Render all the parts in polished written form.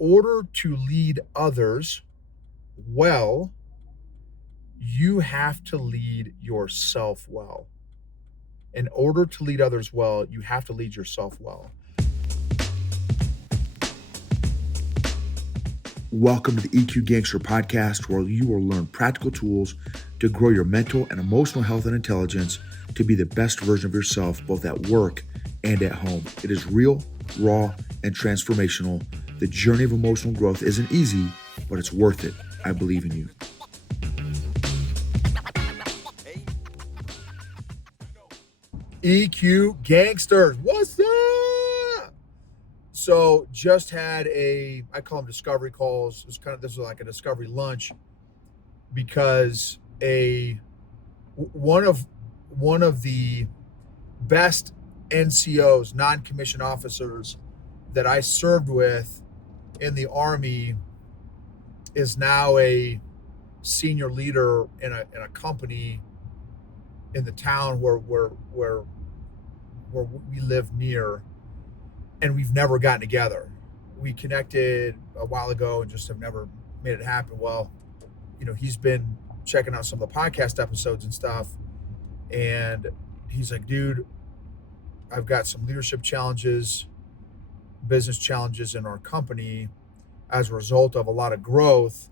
order to lead others well, you have to lead yourself well. In order to lead others well, you have to lead yourself well. Welcome to the EQ Gangster podcast, where you will learn practical tools to grow your mental and emotional health and intelligence to be the best version of yourself, both at work and at home. It is real, raw, and transformational. The journey of emotional growth isn't easy, but it's worth it. I believe in you. EQ Gangsters, what's up? So just had I call them discovery calls. This was like a discovery lunch, because one of the best NCOs, non-commissioned officers, that I served with in the Army is now a senior leader in a company in the town where we live near, and we've never gotten together. We connected a while ago and just have never made it happen. Well, he's been checking out some of the podcast episodes and stuff, and he's like, dude, I've got some leadership challenges, business challenges in our company as a result of a lot of growth.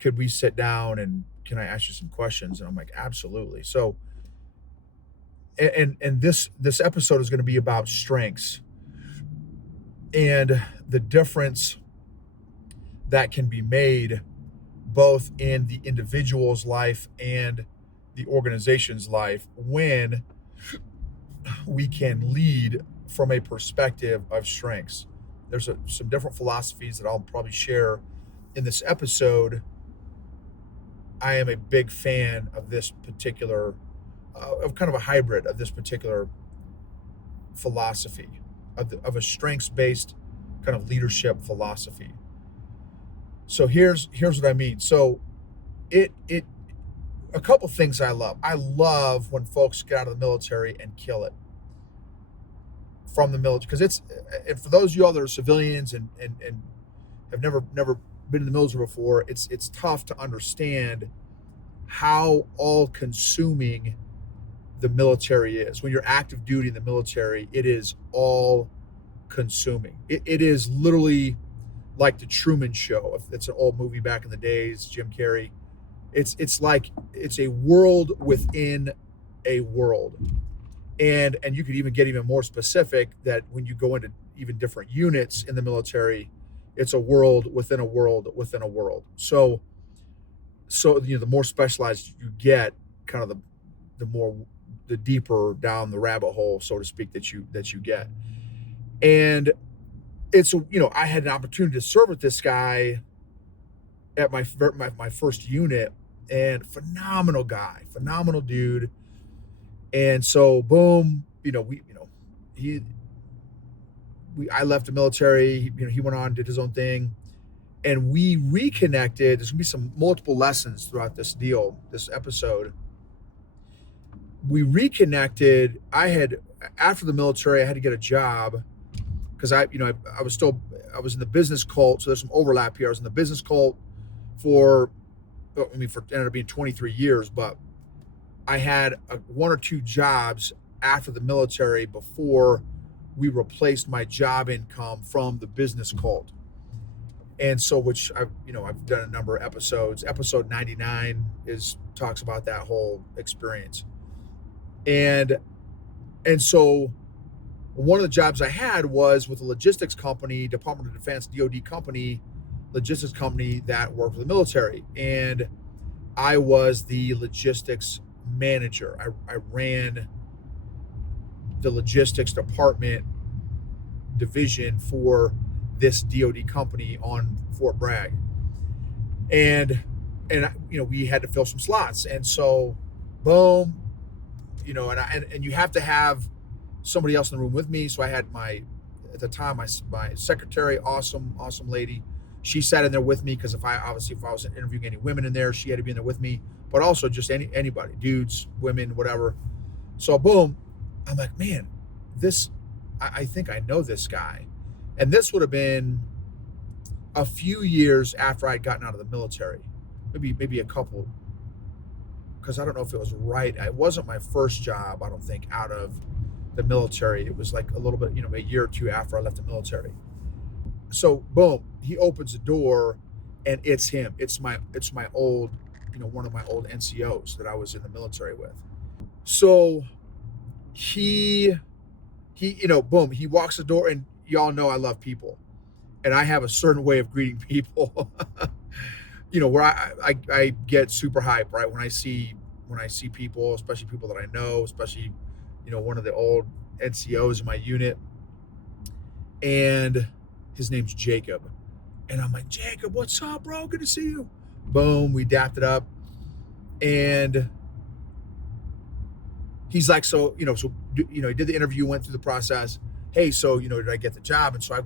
Could we sit down and can I ask you some questions? And I'm like, absolutely. So, and this episode is going to be about strengths and the difference that can be made both in the individual's life and the organization's life when we can lead from a perspective of strengths. There's some different philosophies that I'll probably share in this episode. I am a big fan of this particular, of kind of a hybrid of this particular philosophy, of a strengths-based kind of leadership philosophy. So here's what I mean. So a couple things I love. I love when folks get out of the military and kill it from the military, because and for those of you all that are civilians and have never been in the military before, it's tough to understand how all-consuming the military is. When you're active duty in the military, it is all-consuming. It is literally like the Truman Show. It's an old movie back in the days, Jim Carrey. It's like it's a world within a world. And you could even get even more specific, that when you go into even different units in the military, it's a world within a world within a world. So the more specialized you get, kind of the deeper down the rabbit hole, so to speak, that you get. And it's I had an opportunity to serve with this guy at my first unit, and phenomenal guy, phenomenal dude. And so, boom, I left the military. He went on, did his own thing, and we reconnected. There's gonna be some multiple lessons throughout this episode. We reconnected. After the military, I had to get a job because I was in the business cult. So there's some overlap here. I was in the business cult for ended up being 23 years, but I had one or two jobs after the military before we replaced my job income from the business cult. And so, which I've done a number of episodes. Episode 99 talks about that whole experience. And so one of the jobs I had was with a logistics company, Department of Defense, DoD company, logistics company that worked with the military. And I was the logistics manager. I ran the logistics department division for this DoD company on Fort Bragg, and we had to fill some slots, and so boom, and you have to have somebody else in the room with me. So I had at the time my secretary, awesome lady. She sat in there with me, because if I was interviewing any women in there, she had to be in there with me, but also just anybody, dudes, women, whatever. So boom, I'm like, man, I think I know this guy. And this would have been, a few years after I'd gotten out of the military, maybe a couple, because I don't know if it was right. It wasn't my first job, I don't think, out of the military. It was like a little bit, a year or two after I left the military. So boom, he opens the door, and it's him. It's my old, one of my old NCOs that I was in the military with. So he boom, he walks the door, and y'all know I love people, and I have a certain way of greeting people. Where I get super hyped, right? When I see people, especially people that I know, especially, one of the old NCOs in my unit, and his name's Jacob. And I'm like, Jacob, what's up, bro? Good to see you. Boom, we dapped it up. And he's like, he did the interview, went through the process. Hey, so, did I get the job? And so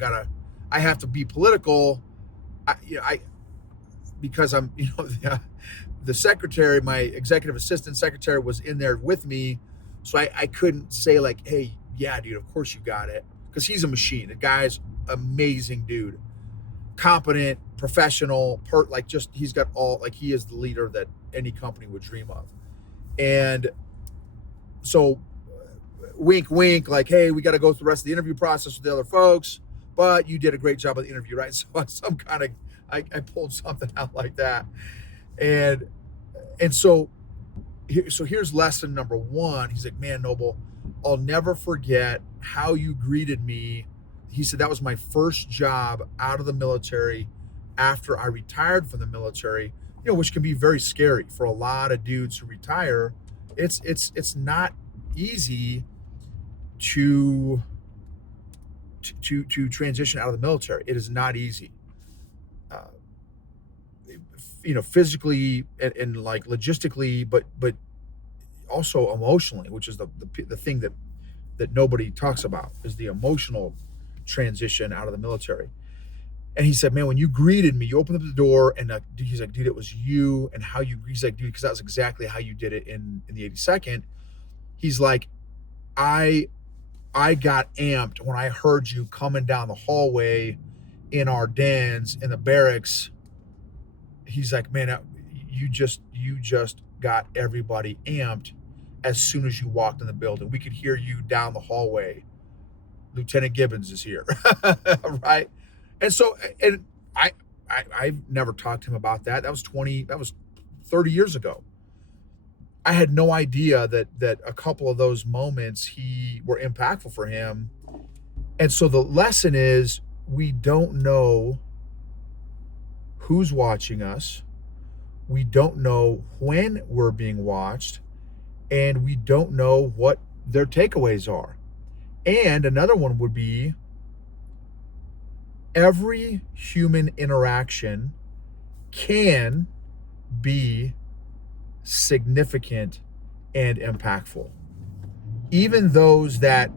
I have to be political. Because I'm, the secretary, my executive assistant secretary, was in there with me. So I couldn't say like, hey, yeah, dude, of course you got it. Because he's a machine. The guy's amazing dude. Competent, professional, he's got he is the leader that any company would dream of. And so wink, wink, like, hey, we got to go through the rest of the interview process with the other folks, but you did a great job of the interview, right? So I pulled something out like that. And so here's lesson number one. He's like, man, Noble, I'll never forget how you greeted me. He said that was my first job out of the military after I retired from the military, which can be very scary for a lot of dudes who retire. It's not easy to transition out of the military. It is not easy. Physically and like logistically, but also emotionally, which is the thing that nobody talks about, is the emotional transition out of the military. And he said, man, when you greeted me, you opened up the door, and he's like, dude, it was you, and how you, he's like, dude, because that was exactly how you did it in the 82nd. He's like, I got amped when I heard you coming down the hallway in our dens in the barracks. He's like, man, you just got everybody amped as soon as you walked in the building. We could hear you down the hallway. Lieutenant Gibbons is here. Right? And so, and I've never talked to him about that. That was 30 years ago. I had no idea that a couple of those moments were impactful for him. And so the lesson is, we don't know who's watching us. We don't know when we're being watched, and we don't know what their takeaways are. And another one would be, every human interaction can be significant and impactful. Even those that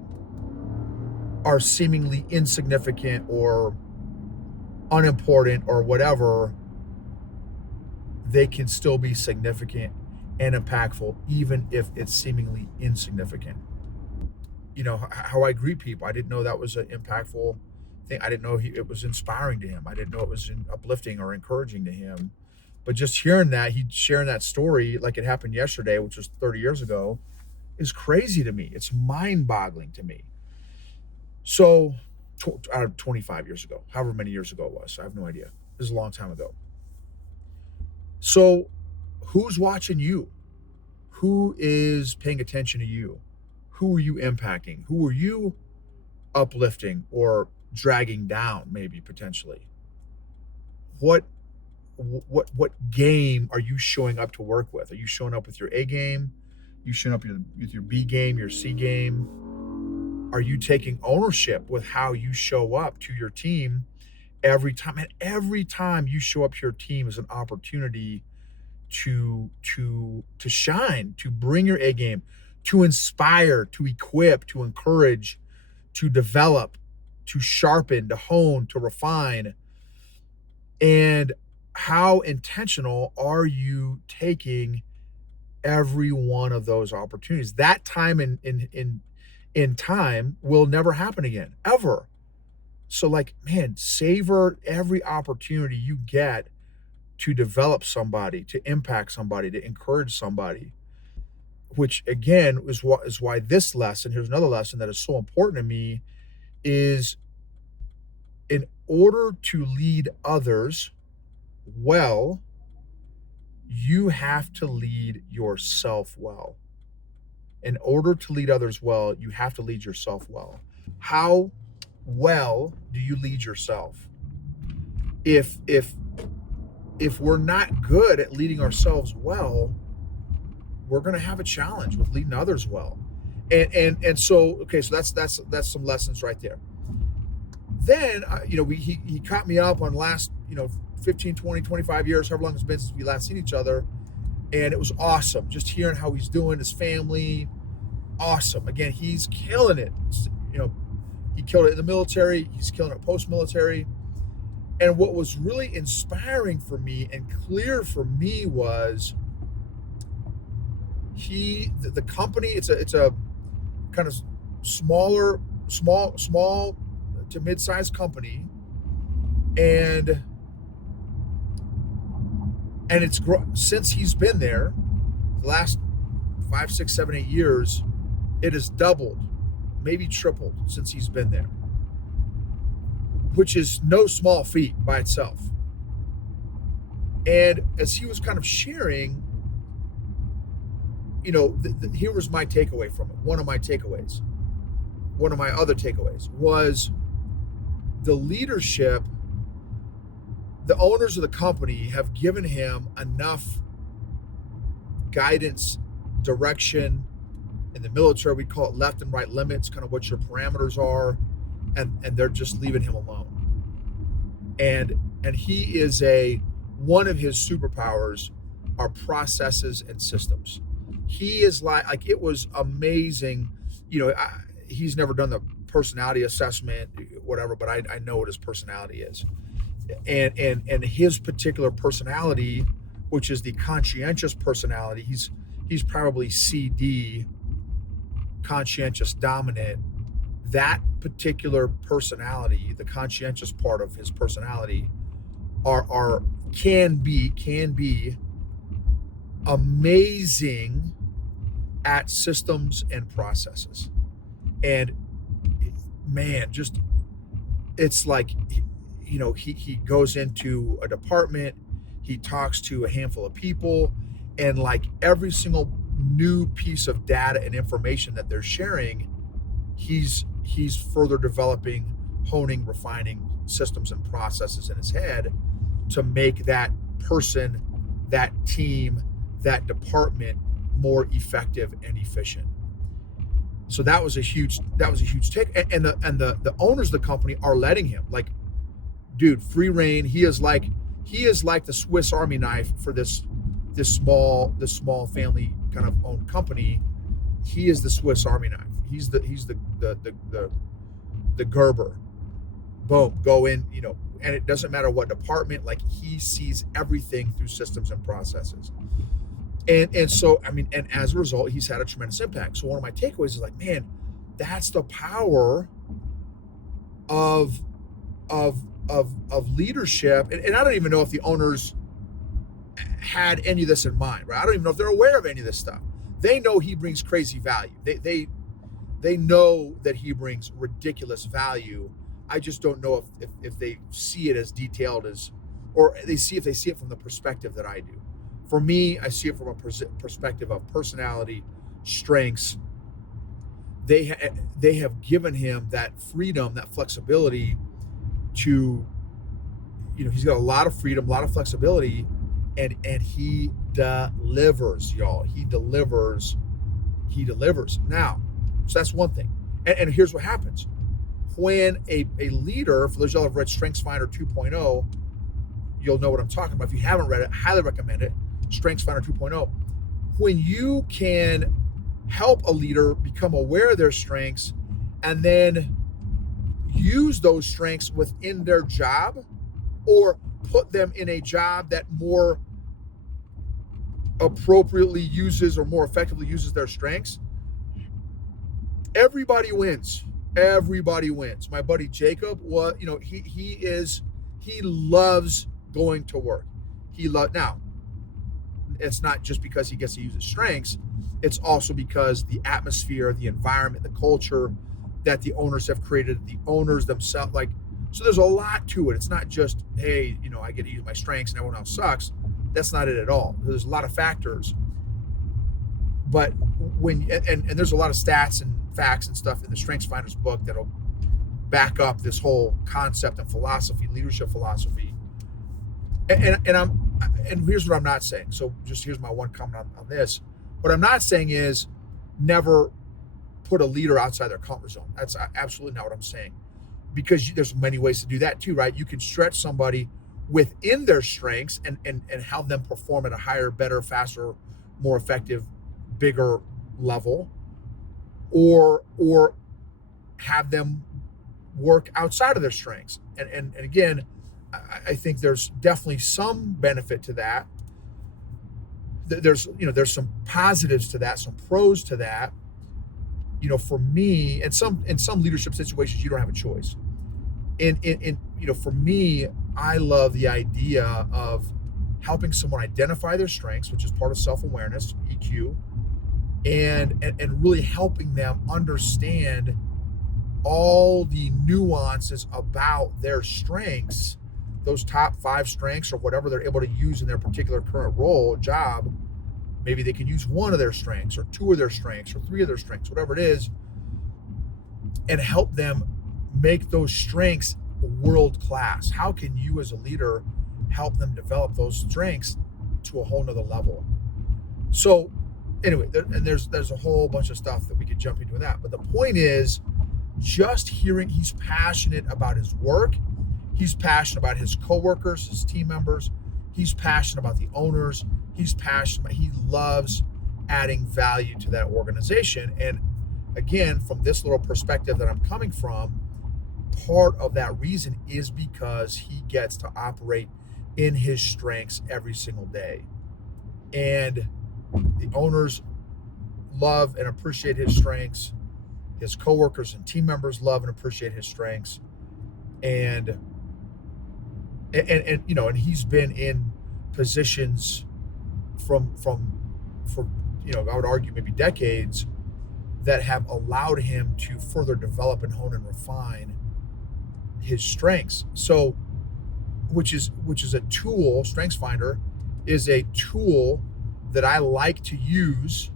are seemingly insignificant or unimportant or whatever, they can still be significant and impactful, even if it's seemingly insignificant. How I greet people, I didn't know that was an impactful thing. I didn't know it was inspiring to him. I didn't know it was uplifting or encouraging to him. But just hearing that, he's sharing that story like it happened yesterday, which was 30 years ago, is crazy to me. It's mind-boggling to me. So, 25 years ago, however many years ago it was, I have no idea. This is a long time ago. So, who's watching you? Who is paying attention to you? Who are you impacting? Who are you uplifting or dragging down, maybe potentially? What game are you showing up to work with? Are you showing up with your A game? Are you showing up with your B game, your C game? Are you taking ownership with how you show up to your team every time? And every time you show up to your team is an opportunity to shine, to bring your A game, to inspire, to equip, to encourage, to develop, to sharpen, to hone, to refine. And how intentional are you taking every one of those opportunities? That time in time will never happen again, ever. So like, man, savor every opportunity you get to develop somebody, to impact somebody, to encourage somebody, which again is why this lesson, here's another lesson that is so important to me, is in order to lead others well, you have to lead yourself well. In order to lead others well, you have to lead yourself well. How well do you lead yourself? If we're not good at leading ourselves well, we're going to have a challenge with leading others well. And so, okay, so that's some lessons right there. Then he caught me up on last 15, 20, 25 years, however long it's been since we last seen each other, and it was awesome just hearing how he's doing, his family. Awesome. Again, he's killing it. He killed it in the military, he's killing it post-military. And what was really inspiring for me and clear for me was the company, it's a kind of small to mid-sized company, and it's since he's been there the last 5, 6, 7, 8 years, it has doubled, maybe tripled since he's been there, which is no small feat by itself. And as he was kind of sharing, here was my takeaway from it. One of my other takeaways was the leadership, the owners of the company have given him enough guidance, direction. In the military, we call it left and right limits, kind of what your parameters are, and they're just leaving him alone. And he is one of his superpowers are processes and systems. He is like it was amazing. He's never done the personality assessment, whatever, but I know what his personality is. And his particular personality, which is the conscientious personality, he's probably CD, conscientious dominant. That particular personality, the conscientious part of his personality, can be amazing at systems and processes. And man, just it's like he goes into a department, he talks to a handful of people, and like every single new piece of data and information that they're sharing, he's further developing, honing, refining systems and processes in his head to make that person, that team, that department more effective and efficient. So that was a huge take. And the owners of the company are letting him, like, dude, free reign. He is like the Swiss Army knife for this small family kind of owned company. He is the Swiss Army knife. He's the Gerber. Boom, go in, and it doesn't matter what department, like he sees everything through systems and processes. And so, and as a result, he's had a tremendous impact. So one of my takeaways is like, man, that's the power of leadership. And I don't even know if the owners had any of this in mind, right? I don't even know if they're aware of any of this stuff. They know he brings crazy value. They know that he brings ridiculous value. I just don't know if they see it as detailed as, or if they see it from the perspective that I do. For me, I see it from a perspective of personality, strengths. They have given him that freedom, that flexibility to, he's got a lot of freedom, a lot of flexibility, and he delivers, y'all. He delivers. Now, so that's one thing. And here's what happens. When a leader, for those y'all have read StrengthsFinder 2.0, you'll know what I'm talking about. If you haven't read it, highly recommend it. StrengthsFinder 2.0. When you can help a leader become aware of their strengths and then use those strengths within their job, or put them in a job that more appropriately uses or more effectively uses their strengths, everybody wins. Everybody wins. My buddy Jacob was, he loves going to work. Now, it's not just because he gets to use his strengths, it's also because the atmosphere, the environment, the culture that the owners have created, the owners themselves, so there's a lot to it. It's not just, hey, I get to use my strengths and everyone else sucks. That's not it at all. There's a lot of factors. But and there's a lot of stats and facts and stuff in the Strengths Finders book that'll back up this whole concept and philosophy, leadership philosophy. And here's what I'm not saying. So just here's my one comment on this. What I'm not saying is never put a leader outside their comfort zone. That's absolutely not what I'm saying, because there's many ways to do that too, right? You can stretch somebody within their strengths and have them perform at a higher, better, faster, more effective, bigger level, or have them work outside of their strengths. And again, I think there's definitely some benefit to that. There's some positives to that, some pros to that. For me, in some leadership situations, you don't have a choice. For me, I love the idea of helping someone identify their strengths, which is part of self-awareness, EQ, and really helping them understand all the nuances about their strengths, those top 5 strengths or whatever they're able to use in their particular current role, job. Maybe they can use 1 of their strengths or 2 of their strengths or 3 of their strengths, whatever it is, and help them make those strengths world class. How can you as a leader help them develop those strengths to a whole nother level? So anyway, there's a whole bunch of stuff that we could jump into that. But the point is, just hearing he's passionate about his work, he's passionate about his coworkers, his team members, he's passionate about the owners, he loves adding value to that organization. And again, from this little perspective that I'm coming from, part of that reason is because he gets to operate in his strengths every single day. And the owners love and appreciate his strengths. His coworkers and team members love and appreciate his strengths. And he's been in positions for I would argue maybe decades that have allowed him to further develop and hone and refine his strengths. So which is a tool, StrengthsFinder is a tool that I like to use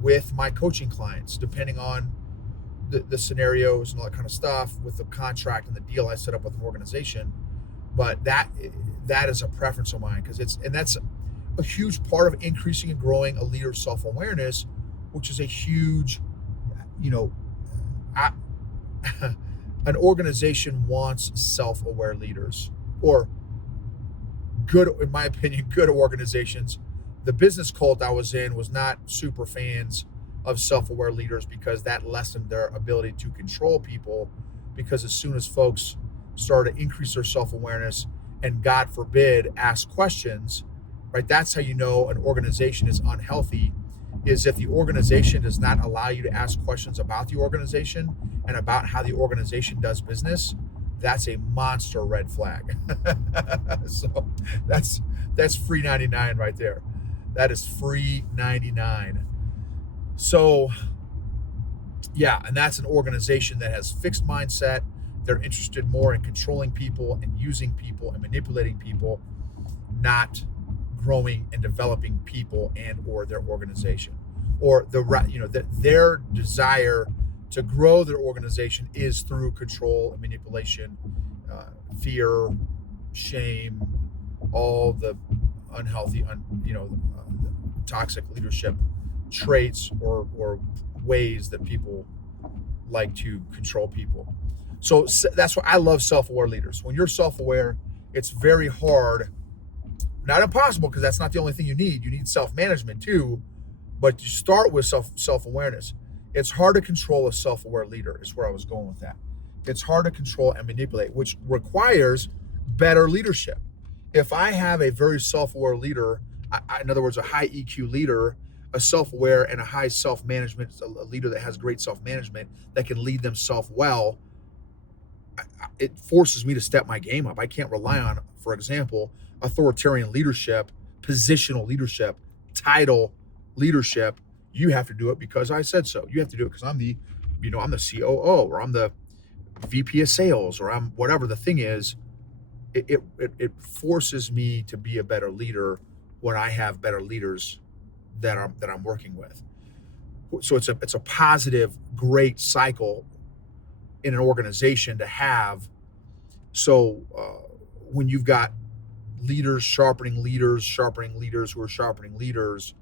with my coaching clients, depending on the scenarios and all that kind of stuff, with the contract and the deal I set up with an organization. But that is a preference of mine, because that's a huge part of increasing and growing a leader's self-awareness, which is a huge, an organization wants self-aware leaders, or good, in my opinion, good organizations. The business cult I was in was not super fans of self-aware leaders, because that lessened their ability to control people. Because as soon as folks started to increase their self-awareness and, God forbid, ask questions, right? That's how you know an organization is unhealthy, is if the organization does not allow you to ask questions about the organization and about how the organization does business. That's a monster red flag. So that's free 99 right there. That is free 99. So yeah, and that's an organization that has fixed mindset. They're interested more in controlling people and using people and manipulating people, not growing and developing people and or their organization, or their desire to grow their organization is through control and manipulation, fear, shame, all the unhealthy, toxic leadership traits or ways that people like to control people. So that's why I love self-aware leaders. When you're self-aware, it's very hard, not impossible, because that's not the only thing you need. You need self-management too, but you start with self-awareness. It's hard to control a self-aware leader, is where I was going with that. It's hard to control and manipulate, which requires better leadership. If I have a very self-aware leader, in other words, a high EQ leader, a self-aware and a high self-management, a leader that has great self-management that can lead themselves well, it forces me to step my game up. I can't rely on, for example, authoritarian leadership, positional leadership, title leadership. You have to do it because I said so. You have to do it because I'm the COO, or I'm the VP of sales, or I'm whatever the thing is. It forces me to be a better leader when I have better leaders that I'm working with. So it's a positive, great cycle in an organization to have. So when you've got leaders sharpening leaders who are sharpening leaders,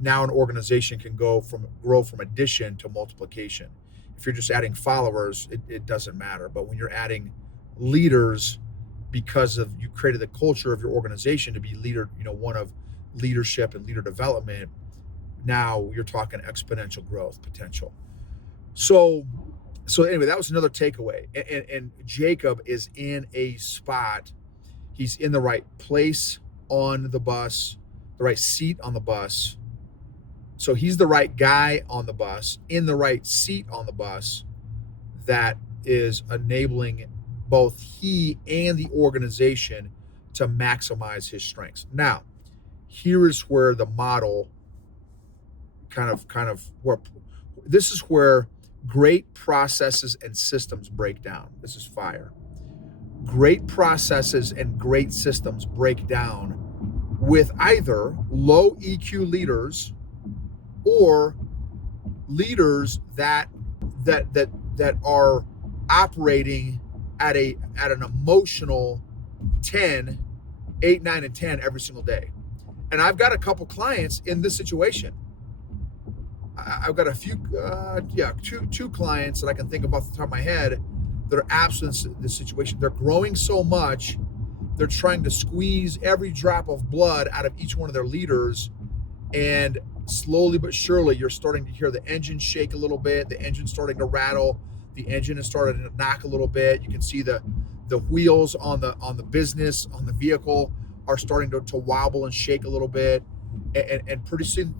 now an organization can grow from addition to multiplication. If you're just adding followers, it doesn't matter. But when you're adding leaders, because of you created the culture of your organization to be leader, one of leadership and leader development, now you're talking exponential growth potential. So anyway, that was another takeaway. And Jacob is in a spot. He's in the right place on the bus, the right seat on the bus. So he's the right guy on the bus, in the right seat on the bus, that is enabling both he and the organization to maximize his strengths. Now, here is where the model kind of where this is where great processes and systems break down. This is fire. Great processes and great systems break down with either low EQ leaders or leaders that are operating at an emotional 10, 8, 9, and 10 every single day. And I've got a couple clients in this situation. I've got a few, two clients that I can think of off the top of my head that are absolutely in this situation. They're growing so much, they're trying to squeeze every drop of blood out of each one of their leaders. And slowly but surely, you're starting to hear the engine shake a little bit. The engine's starting to rattle. The engine is starting to knock a little bit. You can see the wheels on the business, on the vehicle, are starting to wobble and shake a little bit. And pretty soon,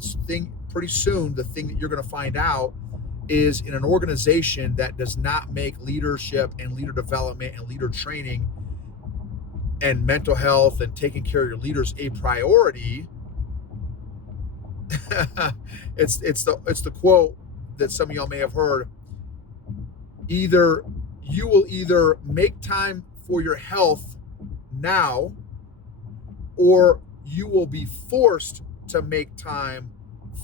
the thing that you're going to find out is, in an organization that does not make leadership and leader development and leader training and mental health and taking care of your leaders a priority, it's the quote that some of y'all may have heard. You will either make time for your health now, or you will be forced to make time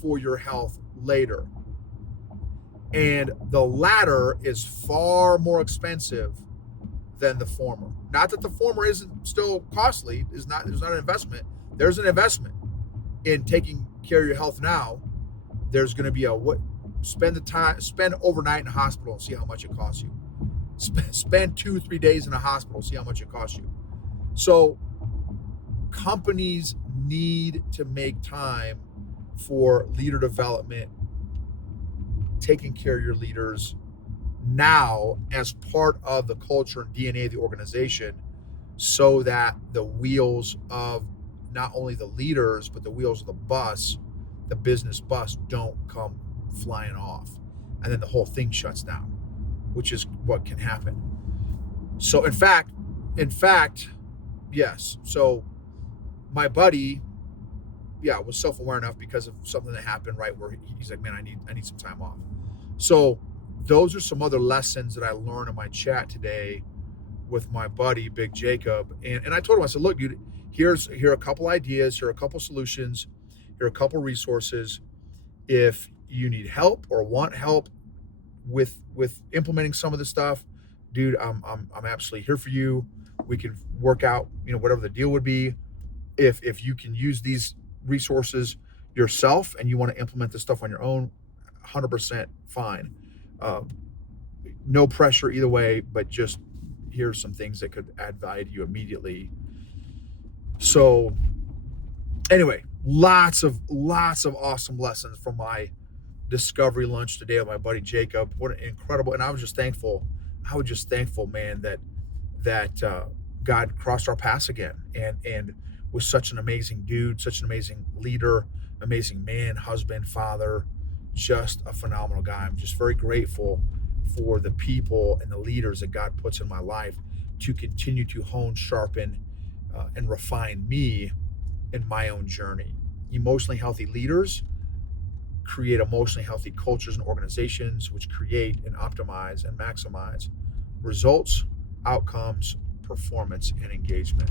for your health later. And the latter is far more expensive than the former. Not that the former isn't still costly, there's not an investment. There's an investment in taking care of your health now. There's going to be spend overnight in a hospital and see how much it costs you. Spend 2-3 days in a hospital, see how much it costs you. So companies need to make time for leader development, taking care of your leaders now as part of the culture and DNA of the organization, so that the wheels of not only the leaders, but the wheels of the bus, the business bus, don't come flying off. And then the whole thing shuts down, which is what can happen. So in fact, yes. So my buddy, was self-aware enough because of something that happened, right, where he's like, man, I need some time off. So those are some other lessons that I learned in my chat today with my buddy, Big Jacob. And I told him, I said, look, dude, here are a couple ideas, here are a couple solutions, here are a couple resources. If you need help or want help with implementing some of this stuff, dude, I'm absolutely here for you. We can work out, whatever the deal would be. If you can use these resources yourself and you want to implement this stuff on your own, 100% fine. No pressure either way, but just here's some things that could add value to you immediately. So anyway, lots of awesome lessons from my discovery lunch today with my buddy Jacob. What an incredible, and I was just thankful, man, that God crossed our paths again. And was such an amazing dude, such an amazing leader, amazing man, husband, father, just a phenomenal guy. I'm just very grateful for the people and the leaders that God puts in my life to continue to hone, sharpen, and refine me in my own journey. Emotionally healthy leaders create emotionally healthy cultures and organizations, which create and optimize and maximize results, outcomes, performance, and engagement.